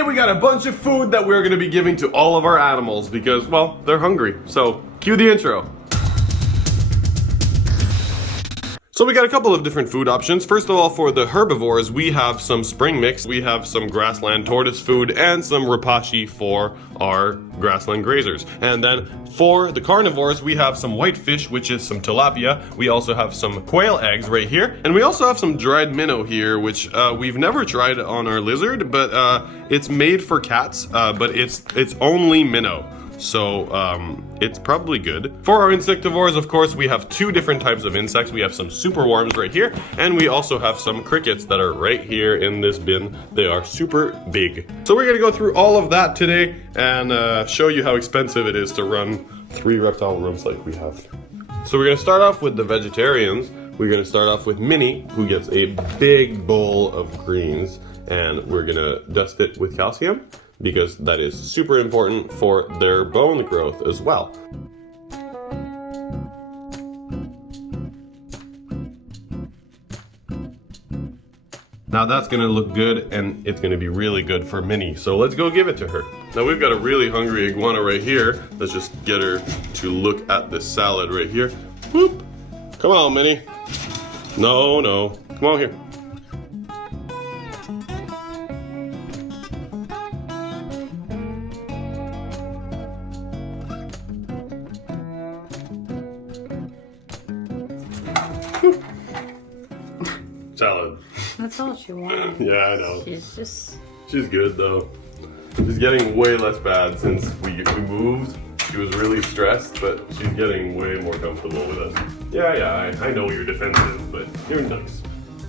Today we got a bunch of food that we're gonna be giving to all of our animals because, well, they're hungry. So, cue the intro. So we got a couple of different food options. First of all, for the herbivores, we have some spring mix, we have some grassland tortoise food, and some rapashi for our grassland grazers. And then for the carnivores, we have some whitefish, which is some tilapia. We also have some quail eggs right here. And we also have some dried minnow here, which we've never tried on our lizard, but it's made for cats, but it's only minnow. So it's probably good. For our insectivores, of course, we have two different types of insects. We have some super worms right here, and we also have some crickets that are right here in this bin. They are super big. So we're gonna go through all of that today and show you how expensive it is to run 3 reptile rooms like we have. So we're gonna start off with the vegetarians. We're gonna start off with Minnie, who gets a big bowl of greens, and we're gonna dust it with calcium, because that is super important for their bone growth as well. Now that's gonna look good, and it's gonna be really good for Minnie. So let's go give it to her. Now we've got a really hungry iguana right here. Let's just get her to look at this salad right here. Whoop! Come on, Minnie. No. Come on here. Salad. That's all she wanted. Yeah, I know. She's good though. She's getting way less bad since we moved. She was really stressed, but she's getting way more comfortable with us. Yeah, I know you're defensive, but you're nice.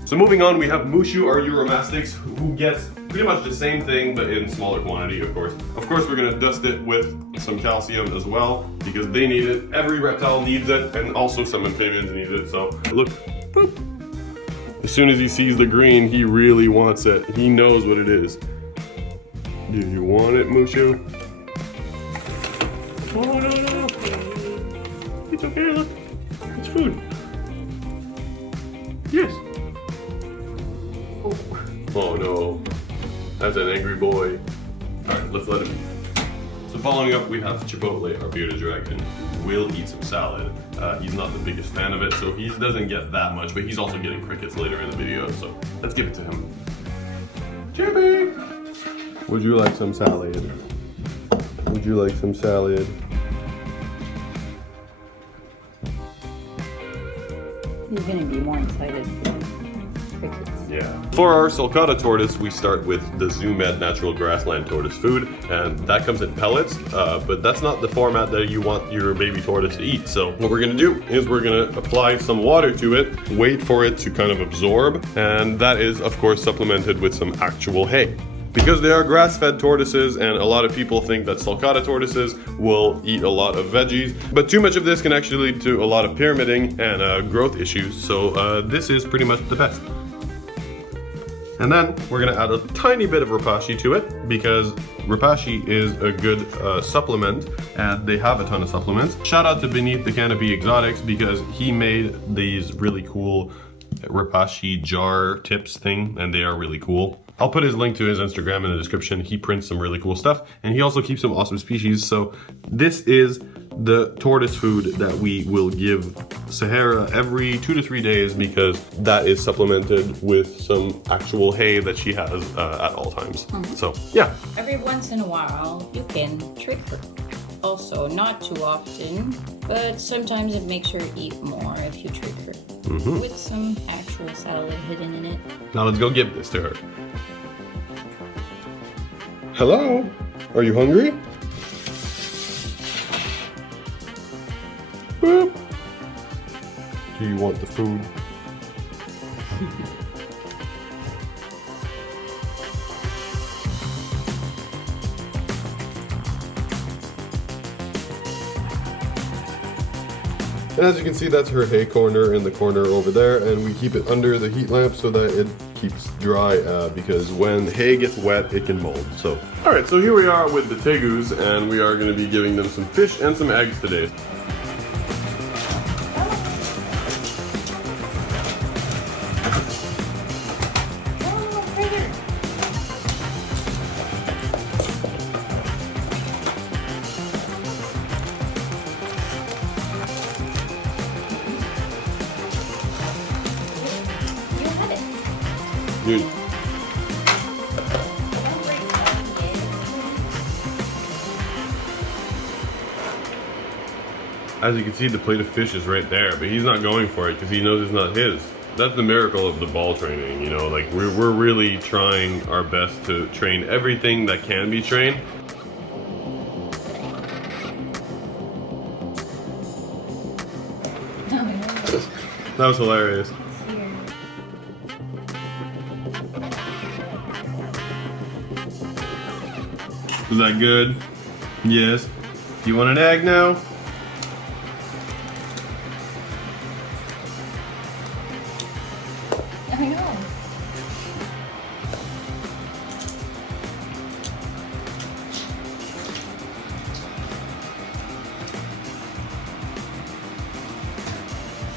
So moving on, we have Mushu, our Euromastics, who gets pretty much the same thing, but in smaller quantity, of course. Of course, we're gonna dust it with some calcium as well, because they need it. Every reptile needs it, and also some amphibians need it, so look, boop. As soon as he sees the green, he really wants it. He knows what it is. Do you want it, Mushu? Oh, no. It's okay, look. It's food. Yes. Oh no. That's an angry boy. Alright, let's let him eat. So following up, we have Chipotle, our bearded dragon. Will eat some salad. He's not the biggest fan of it, so he doesn't get that much, but he's also getting crickets later in the video, so let's give it to him. Chippy! Would you like some salad? Would you like some salad? He's gonna be more excited for crickets. Yeah. For our sulcata tortoise, we start with the ZooMed natural grassland tortoise food, and that comes in pellets, but that's not the format that you want your baby tortoise to eat. So what we're gonna do is we're gonna apply some water to it, wait for it to kind of absorb, and that is, of course, supplemented with some actual hay. Because they are grass-fed tortoises, and a lot of people think that sulcata tortoises will eat a lot of veggies, but too much of this can actually lead to a lot of pyramiding and growth issues, so this is pretty much the best. And then we're gonna add a tiny bit of rapashi to it, because rapashi is a good supplement, and they have a ton of supplements. Shout out to BeneathTheCanopy Exotics, because he made these really cool rapashi jar tips thing, and they are really cool. I'll put his link to his Instagram in the description. He prints some really cool stuff, and he also keeps some awesome species. So this is the tortoise food that we will give Sahara every 2 to 3 days, because that is supplemented with some actual hay that she has at all times. So yeah. Every once in a while, you can trick her. Also, not too often, but sometimes it makes her eat more if you trick her. With some actual salad hidden in it. Now let's go give this to her. Hello? Are you hungry? Boop. Do you want the food? And as you can see, that's her hay corner in the corner over there, and we keep it under the heat lamp so that it keeps dry, because when hay gets wet, it can mold. So, all right, so here we are with the tegus, and we are going to be giving them some fish and some eggs today. As you can see, the plate of fish is right there, but he's not going for it because he knows it's not his. That's the miracle of the ball training, you know, like we're really trying our best to train everything that can be trained. That was hilarious. Is that good? Yes. Do you want an egg now? I know.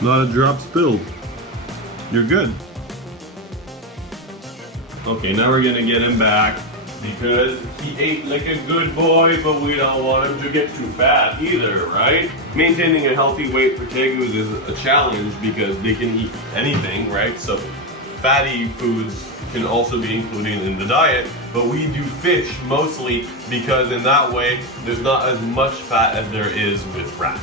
Not a drop spilled. You're good. Okay, now we're gonna get him back because he ate like a good boy, but we don't want him to get too fat either, right? Maintaining a healthy weight for tegus is a challenge because they can eat anything, right? So fatty foods can also be included in the diet, but we do fish mostly because in that way there's not as much fat as there is with rats.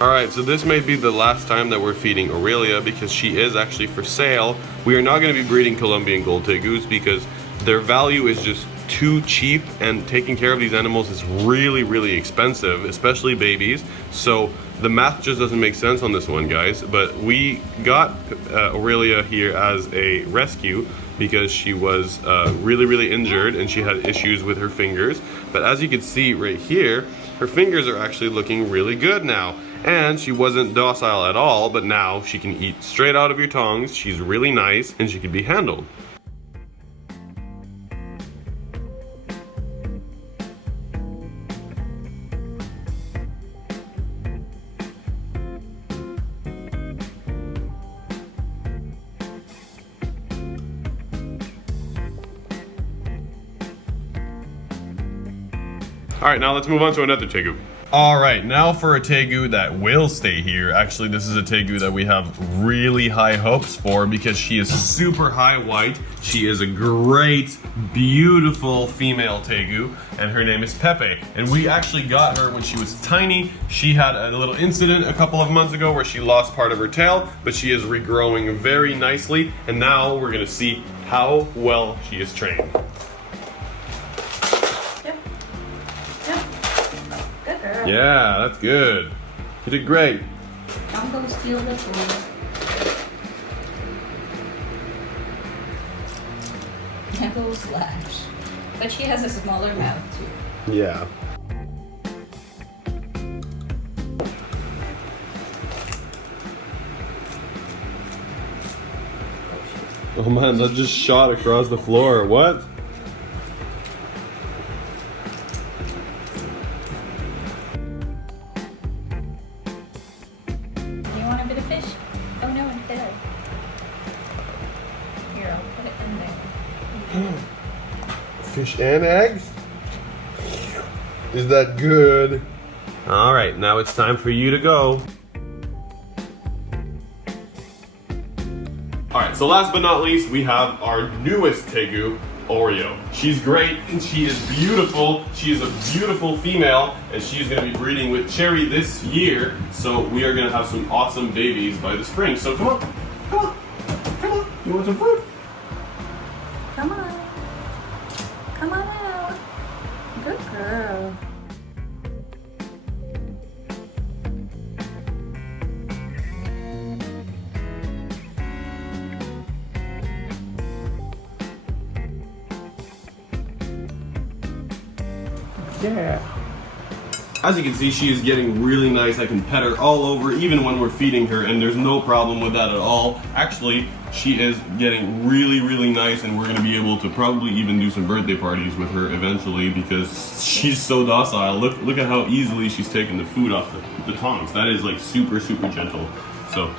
Alright, so this may be the last time that we're feeding Aurelia because she is actually for sale. We are not going to be breeding Colombian gold tegus because their value is just too cheap, and taking care of these animals is really, really expensive, especially babies. So the math just doesn't make sense on this one, guys. But we got Aurelia here as a rescue because she was really, really injured and she had issues with her fingers. But as you can see right here, her fingers are actually looking really good now. And she wasn't docile at all, but now she can eat straight out of your tongs. She's really nice and she can be handled. All right, now let's move on to another tegu. All right, now for a tegu that will stay here. Actually, this is a tegu that we have really high hopes for because she is super high white. She is a great, beautiful female tegu, and her name is Pepe. And we actually got her when she was tiny. She had a little incident a couple of months ago where she lost part of her tail, but she is regrowing very nicely. And now we're gonna see how well she is trained. Yeah, that's good. You did great. Don't go steal the food. That goes Slash. But she has a smaller mouth too. Yeah. Oh man, that just shot across the floor. What? Fish and eggs? Is that good? All right, now it's time for you to go. All right, so last but not least, we have our newest tegu, Oreo. She's great and she is beautiful. She is a beautiful female and she's gonna be breeding with Cherry this year. So we are gonna have some awesome babies by the spring. So come on, come on, come on. You want some fruit? Come on. Come on out. Good girl. Yeah. As you can see, she is getting really nice. I can pet her all over, even when we're feeding her, and there's no problem with that at all. Actually, she is getting really, really nice, and we're gonna be able to probably even do some birthday parties with her eventually because she's so docile. Look at how easily she's taking the food off the tongs. That is like super, super gentle. So,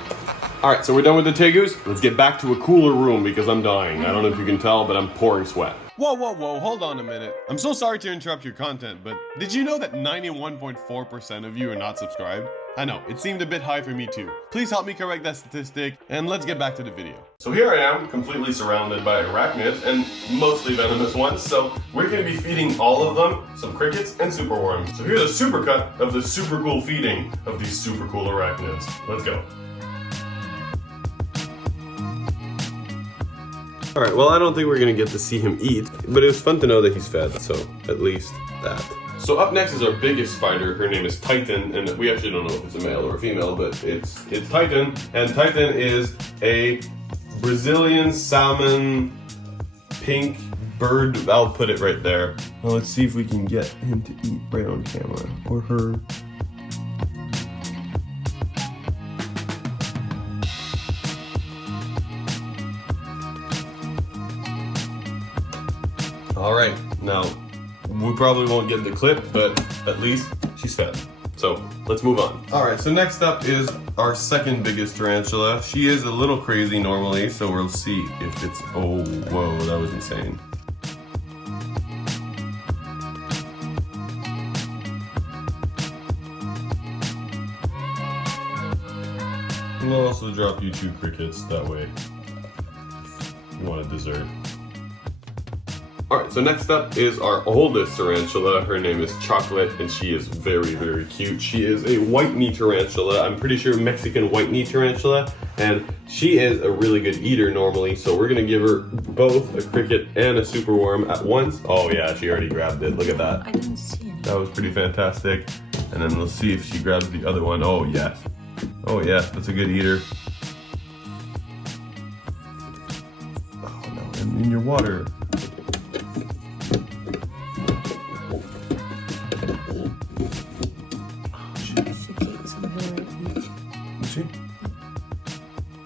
all right, so we're done with the tegus. Let's get back to a cooler room because I'm dying. I don't know if you can tell, but I'm pouring sweat. Whoa, whoa, whoa, hold on a minute. I'm so sorry to interrupt your content, but did you know that 91.4% of you are not subscribed? I know, it seemed a bit high for me too. Please help me correct that statistic, and let's get back to the video. So here I am, completely surrounded by arachnids, and mostly venomous ones, so we're gonna be feeding all of them some crickets and superworms. So here's a supercut of the super cool feeding of these super cool arachnids. Let's go. Alright, well I don't think we're gonna get to see him eat, but it was fun to know that he's fed, so at least that. So up next is our biggest spider. Her name is Titan, and we actually don't know if it's a male or a female, but it's Titan. And Titan is a Brazilian salmon pink bird. I'll put it right there. Well, let's see if we can get him to eat right on camera, or her. All right, now, we probably won't get the clip, but at least she's fed. So let's move on. All right, so next up is our second biggest tarantula. She is a little crazy normally, so we'll see if it's, oh, whoa, that was insane. And we'll also drop you 2 crickets that way if you want a dessert. Alright, so next up is our oldest tarantula. Her name is Chocolate, and she is very, very cute. She is a white knee tarantula. I'm pretty sure Mexican white knee tarantula, and she is a really good eater normally, so we're gonna give her both a cricket and a superworm at once. Oh yeah, she already grabbed it. Look at that. I didn't see it. That was pretty fantastic. And then we'll see if she grabs the other one. Oh yes. Oh yes, that's a good eater. Oh no, and in your water.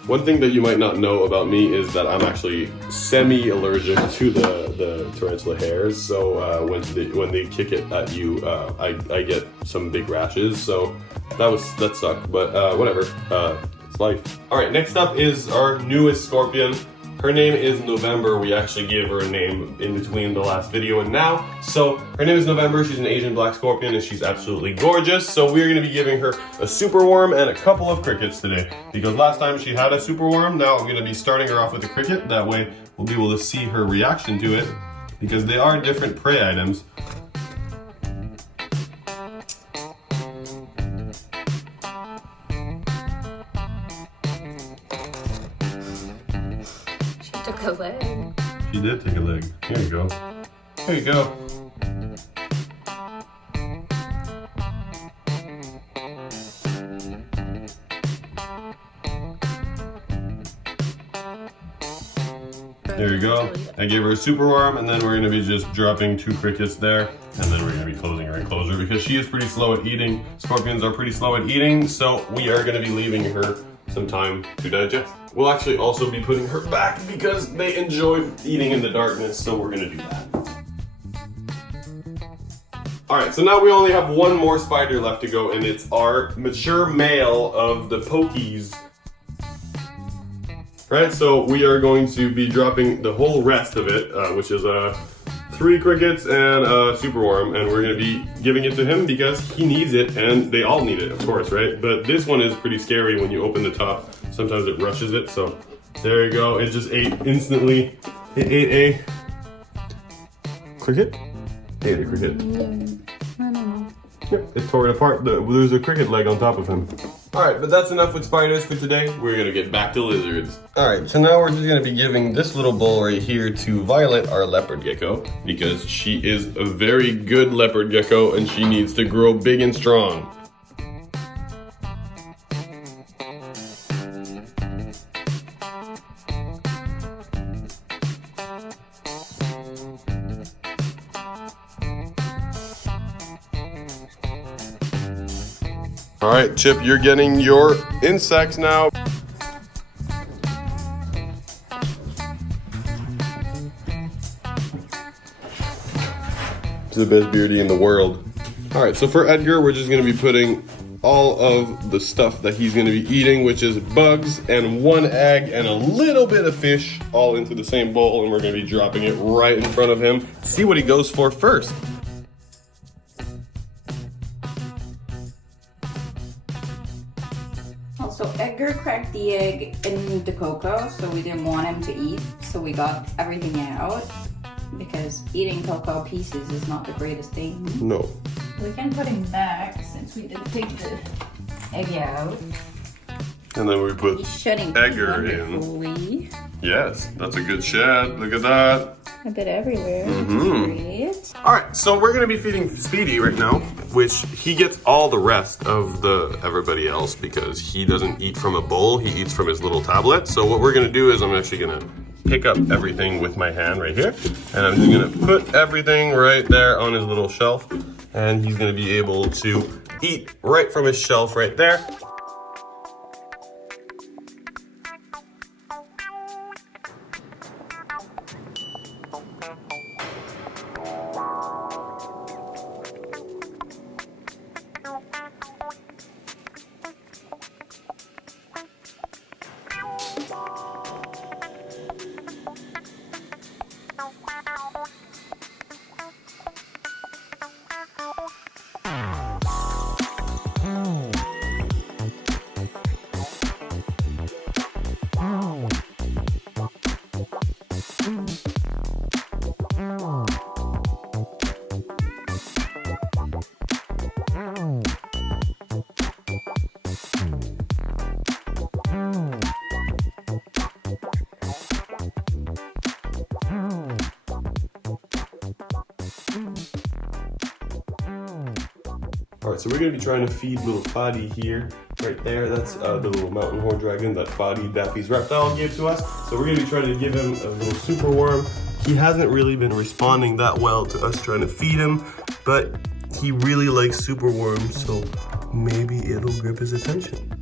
One thing that you might not know about me is that I'm actually semi-allergic to the tarantula hairs. So when they kick it at you, I get some big rashes. So that sucked, but whatever. It's life. All right, next up is our newest scorpion. Her name is November. We actually gave her a name in between the last video and now. So her name is November. She's an Asian black scorpion, and she's absolutely gorgeous. So we're gonna be giving her a superworm and a couple of crickets today. Because last time she had a superworm, now I'm gonna be starting her off with a cricket. That way we'll be able to see her reaction to it, because they are different prey items. Took a leg. She did take a leg. Here you go. Here you go. There you go. I gave her a superworm, and then we're gonna be just dropping 2 crickets there, and then we're gonna be closing her enclosure because she is pretty slow at eating. Scorpions are pretty slow at eating, so we are gonna be leaving her some time to digest. We'll actually also be putting her back because they enjoy eating in the darkness, so we're gonna do that. All right, so now we only have one more spider left to go, and it's our mature male of the pokies. Right, so we are going to be dropping the whole rest of it, which is 3 crickets and a superworm, and we're gonna be giving it to him because he needs it, and they all need it, of course, right? But this one is pretty scary when you open the top. Sometimes it rushes it, so there you go. It just ate instantly. It ate a cricket? It ate a cricket. I don't know. Yep, it tore it apart. There's a cricket leg on top of him. Alright, but that's enough with spiders for today. We're gonna get back to lizards. Alright, so now we're just gonna be giving this little bowl right here to Violet, our leopard gecko, because she is a very good leopard gecko and she needs to grow big and strong. All right, Chip, you're getting your insects now. It's the best beardy in the world. All right, so for Edgar, we're just gonna be putting all of the stuff that he's gonna be eating, which is bugs and 1 egg and a little bit of fish, all into the same bowl, and we're gonna be dropping it right in front of him. See what he goes for first. sugar cracked the egg in the cocoa, so we didn't want him to eat. So we got everything out because eating cocoa pieces is not the greatest thing. No. We can put him back since we didn't take the egg out. And then we put He's shedding egger wonderfully. Yes, that's a good shed. Look at that. A bit everywhere. Great. All right, so we're gonna be feeding Speedy right now, which he gets all the rest of everybody else because he doesn't eat from a bowl. He eats from his little tablet. So what we're gonna do is I'm actually gonna pick up everything with my hand right here, and I'm just gonna put everything right there on his little shelf, and he's gonna be able to eat right from his shelf right there. All right, so we're gonna be trying to feed little Fadi here, right there. That's the little mountain horn dragon that Fadi, Daffy's reptile, gave to us. So we're gonna be trying to give him a little super worm. He hasn't really been responding that well to us trying to feed him, but he really likes super worms, so maybe it'll grip his attention.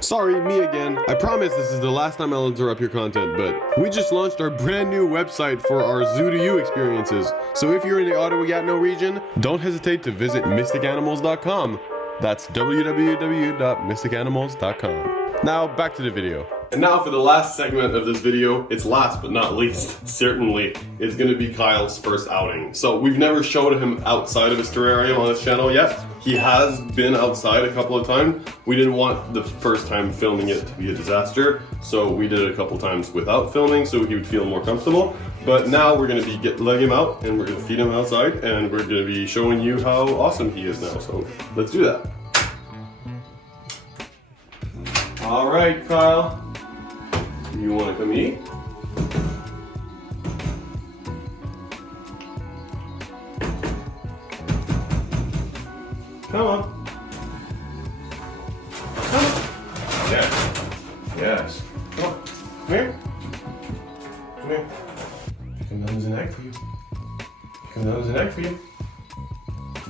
Sorry, me again. I promise this is the last time I'll interrupt your content, but we just launched our brand new website for our Zoo to You experiences. So if you're in the Ottawa Gatineau region, don't hesitate to visit MysticAnimals.com. That's www.MysticAnimals.com. Now back to the video. And now for the last segment of this video, it's last but not least, certainly, is gonna be Kyle's first outing. So we've never showed him outside of his terrarium on his channel yet. He has been outside a couple of times. We didn't want the first time filming it to be a disaster, so we did it a couple times without filming so he would feel more comfortable. But now we're gonna be letting him out and we're gonna feed him outside and we're gonna be showing you how awesome he is now. So let's do that. All right, Kyle. You want to come eat? Come on. Come on. Yes. Yes. Come on. Come here. Come here. Come down, there's an egg for you. Come down, there's an egg for you.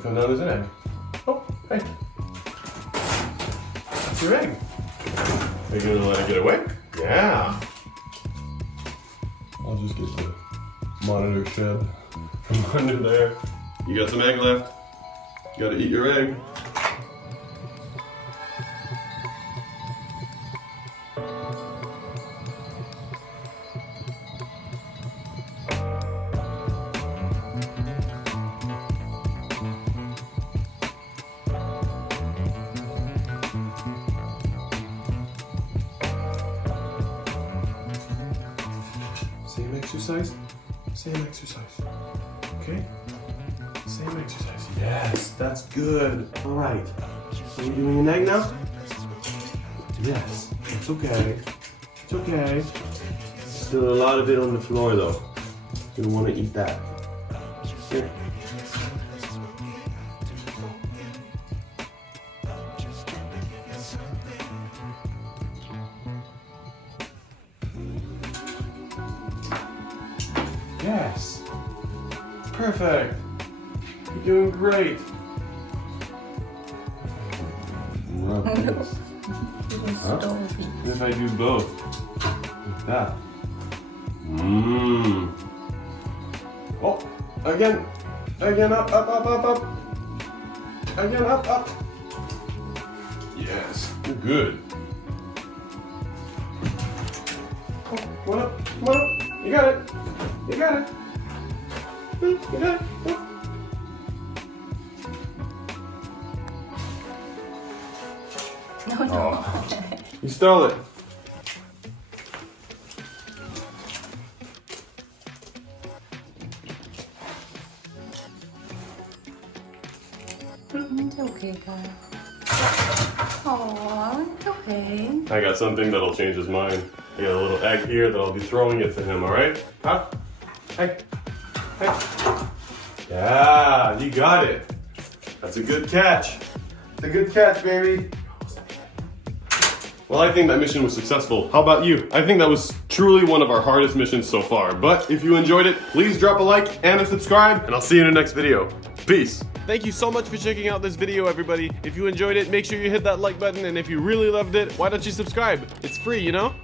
Come down, there's an egg. Oh, hey. It's your egg. Are you gonna let it get away? Yeah. I'll just get the monitor shed from under there. You got some egg left. You gotta eat your egg. Same exercise, same exercise, okay? Same exercise, yes, that's good. All right, are you doing an egg now? Yes, it's okay, it's okay. Still a lot of it on the floor though. You don't want to eat that. Here. Yes. Perfect. You're doing great. Rub this. Huh? If I do both. Like that. Mmm. Oh, again. Again, up, up, up, up, up. Again, up. Yes, good. Oh, come on up. You got it. You got it. You got it. No. Oh, you stole it. It's okay, guys. Oh, it's okay. I got something that'll change his mind. I got a little egg here that I'll be throwing it to him, alright? Huh? Hey. Yeah, you got it. That's a good catch. It's a good catch, baby. Well, I think that mission was successful. How about you? I think that was truly one of our hardest missions so far. But if you enjoyed it, please drop a like and a subscribe, and I'll see you in the next video. Peace. Thank you so much for checking out this video, everybody. If you enjoyed it, make sure you hit that like button, and if you really loved it, why don't you subscribe? It's free, you know?